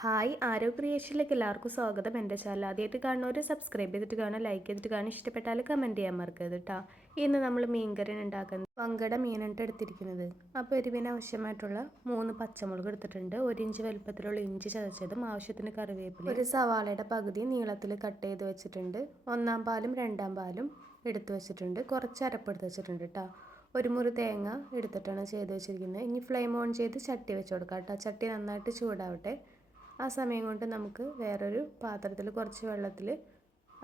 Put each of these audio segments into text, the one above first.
Hi ആരോ ക്രിയേഷനിലേക്ക് എല്ലാവർക്കും സ്വാഗതം. എന്റെ ചാനൽ ആദ്യമായിട്ട് കാണുന്നവർ സബ്സ്ക്രൈബ് ചെയ്തിട്ട് കാണുക ലൈക്ക് ചെയ്തിട്ട് കാണുക. ഇഷ്ടപ്പെട്ടാൽ കമന്റ് ചെയ്യാൻ മറക്കരുത് കേട്ടോ ഇന്ന് നമ്മൾ മീൻകറി ഉണ്ടാക്കുന്നത്. പങ്കട മീനായിട്ട് എടുത്തിരിക്കുന്നത്. അപ്പോൾ എരിവിന് ആവശ്യമായിട്ടുള്ള മൂന്ന് പച്ചമുളക് എടുത്തിട്ടുണ്ട്. ഒരു ഇഞ്ച് വലുപ്പത്തിലുള്ള ഇഞ്ചി ചതച്ചതും ആവശ്യത്തിന് കറിവേപ്പില. ഒരു സവാളയുടെ പകുതി നീളത്തിൽ കട്ട് ചെയ്ത് വെച്ചിട്ടുണ്ട്. ഒന്നാം പാലും രണ്ടാം പാലും എടുത്തു വെച്ചിട്ടുണ്ട്. കുറച്ച് അരപ്പെടുത്ത് വെച്ചിട്ടുണ്ട് കേട്ടോ ഒരു മുറി തേങ്ങ എടുത്തിട്ടാണ് ചെയ്ത് വെച്ചിരിക്കുന്നത്. ഇനി ഫ്ലെയിം ഓൺ ചെയ്ത് ചട്ടി വെച്ച് കൊടുക്കാം കേട്ടോ ചട്ടി നന്നായിട്ട് ചൂടാവട്ടെ. ആ സമയം കൊണ്ട് നമുക്ക് വേറൊരു പാത്രത്തിൽ കുറച്ച് വെള്ളത്തിൽ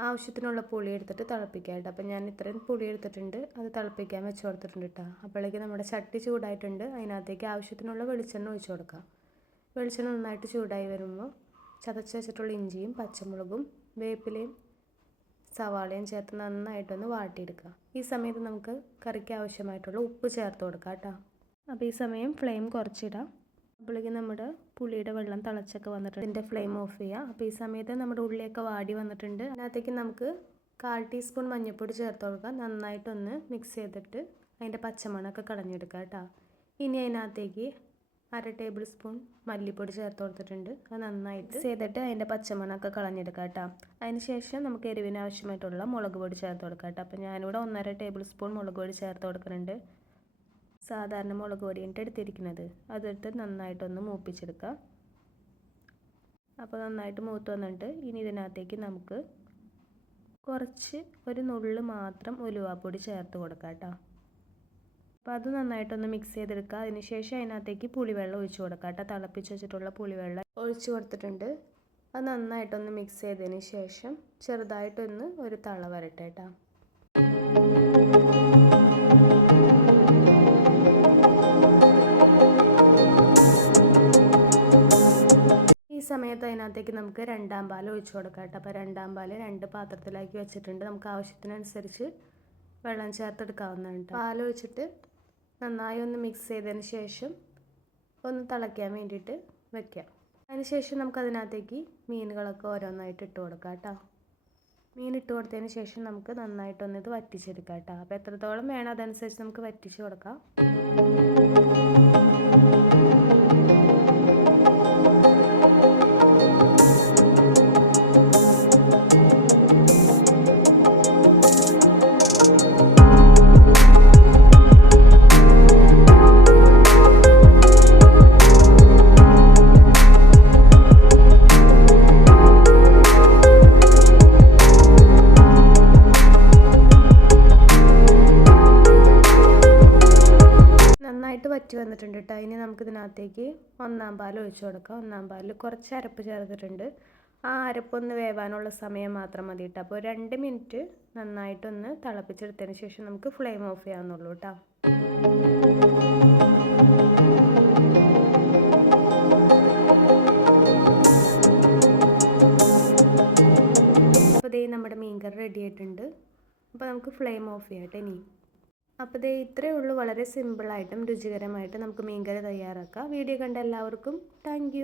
ആവശ്യത്തിനുള്ള പുളി എടുത്തിട്ട് തിളപ്പിക്കാം അപ്പോൾ ഞാൻ ഇത്രയും പുളി എടുത്തിട്ടുണ്ട്. അത് തിളപ്പിക്കാൻ വെച്ച് കൊടുത്തിട്ടുണ്ട് കേട്ടോ. അപ്പോഴേക്ക് നമ്മുടെ ചട്ടി ചൂടായിട്ടുണ്ട്. അതിനകത്തേക്ക് ആവശ്യത്തിനുള്ള വെളിച്ചെണ്ണ ഒഴിച്ചു കൊടുക്കാം. വെളിച്ചെണ്ണ നന്നായിട്ട് ചൂടായി വരുമ്പോൾ ചതച്ച് വെച്ചിട്ടുള്ള ഇഞ്ചിയും പച്ചമുളകും വേപ്പിലയും സവാളയും ചേർത്ത് നന്നായിട്ടൊന്ന് വാട്ടിയെടുക്കുക. ഈ സമയത്ത് നമുക്ക് കറിക്ക് ആവശ്യമായിട്ടുള്ള ഉപ്പ് ചേർത്ത് കൊടുക്കാം കേട്ടോ. അപ്പോൾ ഈ സമയം ഫ്ലെയിം കുറച്ചിടാം. അപ്പോഴേക്ക് നമ്മുടെ പുളിയുടെ വെള്ളം തിളച്ചൊക്കെ വന്നിട്ടുണ്ട്. ഇതിന്റെ ഫ്ലെയിം ഓഫ് ചെയ്യുക അപ്പോൾ ഈ സമയത്ത് നമ്മുടെ ഉള്ളിയൊക്കെ വാടി വന്നിട്ടുണ്ട്. അതിനകത്തേക്ക് നമുക്ക് കാൽ ടീസ്പൂൺ മഞ്ഞൾപ്പൊടി ചേർത്ത് കൊടുക്കാം. നന്നായിട്ടൊന്ന് മിക്സ് ചെയ്തിട്ട് അതിന്റെ പച്ചമണമൊക്കെ കളഞ്ഞെടുക്കുക കേട്ടോ. ഇനി അതിനകത്തേക്ക് അര ടേബിൾ സ്പൂൺ മല്ലിപ്പൊടി ചേർത്ത് കൊടുത്തിട്ടുണ്ട്. അത് നന്നായിട്ട് ചെയ്തിട്ട് അതിന്റെ പച്ചമണമൊക്കെ കളഞ്ഞെടുക്കുക കേട്ടോ. അതിന് ശേഷം നമുക്ക് എരിവിന് ആവശ്യമായിട്ടുള്ള മുളക് പൊടി ചേർത്ത് കൊടുക്കാം കേട്ടോ. അപ്പോൾ ഞാനിവിടെ ഒന്നര ടേബിൾ സ്പൂൺ മുളക് പൊടി ചേർത്ത് കൊടുക്കുന്നുണ്ട്. സാധാരണ മുളക് പൊടിയിട്ട് എടുത്തിരിക്കുന്നത്. അതെടുത്ത് നന്നായിട്ടൊന്ന് മൂപ്പിച്ചെടുക്കുക. അപ്പോൾ നന്നായിട്ട് മൂത്ത് വന്നിട്ട് ഇനി ഇതിനകത്തേക്ക് നമുക്ക് കുറച്ച് ഒരു നുള്ള് മാത്രം ഉലുവാപ്പൊടി ചേർത്ത് കൊടുക്കാം കേട്ടോ. അപ്പോൾ അത് നന്നായിട്ടൊന്ന് മിക്സ് ചെയ്തെടുക്കുക. അതിനുശേഷം അതിനകത്തേക്ക് പുളിവെള്ളം ഒഴിച്ചു കൊടുക്കുക കേട്ടോ. തിളപ്പിച്ച് വെച്ചിട്ടുള്ള പുളിവെള്ളം ഒഴിച്ചു കൊടുത്തിട്ടുണ്ട്. അത് നന്നായിട്ടൊന്ന് മിക്സ് ചെയ്തതിന് ശേഷം ചെറുതായിട്ടൊന്ന് ഒരു തള വരട്ടെ കേട്ടോ. സമയത്ത് അതിനകത്തേക്ക് നമുക്ക് രണ്ടാം പാൽ ഒഴിച്ചു കൊടുക്കാം കേട്ടോ. അപ്പോൾ രണ്ടാം പാൽ രണ്ട് പാത്രത്തിലാക്കി വെച്ചിട്ടുണ്ട്. നമുക്ക് ആവശ്യത്തിനനുസരിച്ച് വെള്ളം ചേർത്തെടുക്കാവുന്നതാണ് പാൽ ഒഴിച്ചിട്ട് നന്നായി ഒന്ന് മിക്സ് ചെയ്തതിന് ശേഷം ഒന്ന് തിളയ്ക്കാൻ വേണ്ടിയിട്ട് വെക്കാം അതിന് ശേഷം നമുക്ക് അതിനകത്തേക്ക് മീനുകളൊക്കെ ഓരോന്നായിട്ട് ഇട്ട് കൊടുക്കാം കേട്ടോ. മീൻ ഇട്ട് കൊടുത്തതിന് ശേഷം നമുക്ക് നന്നായിട്ടൊന്ന് ഇത് വറ്റിച്ചെടുക്കാം കേട്ടോ. അപ്പോൾ എത്രത്തോളം വേണം അതനുസരിച്ച് നമുക്ക് വറ്റിച്ച് കൊടുക്കാം. വറ്റി വന്നിട്ടുണ്ട് കേട്ടോ ഇനി നമുക്കിതിനകത്തേക്ക് ഒന്നാം പാൽ ഒഴിച്ചു കൊടുക്കാം. ഒന്നാം പാലിൽ കുറച്ച് അരപ്പ് ചേർത്തിട്ടുണ്ട്. ആ അരപ്പൊന്ന് വേവാനുള്ള സമയം മാത്രം മതി കേട്ടോ അപ്പോൾ രണ്ട് മിനിറ്റ് നന്നായിട്ടൊന്ന് തിളപ്പിച്ചെടുത്തതിന് ശേഷം നമുക്ക് ഫ്ലെയിം ഓഫ് ചെയ്യാവുന്നുള്ളൂ കേട്ടോ അപ്പോൾ ദേ നമ്മുടെ മീൻകറി റെഡി ആയിട്ടുണ്ട്. അപ്പോൾ നമുക്ക് ഫ്ലെയിം ഓഫ് ചെയ്യാം കേട്ടോ ഇനി. അപ്പോൾ ദേ ഇത്രയേ ഉള്ളൂ. വളരെ സിമ്പിളായിട്ടും രുചികരമായിട്ടും നമുക്ക് മീൻകറി തയ്യാറാക്കാം. വീഡിയോ കണ്ട എല്ലാവർക്കും താങ്ക്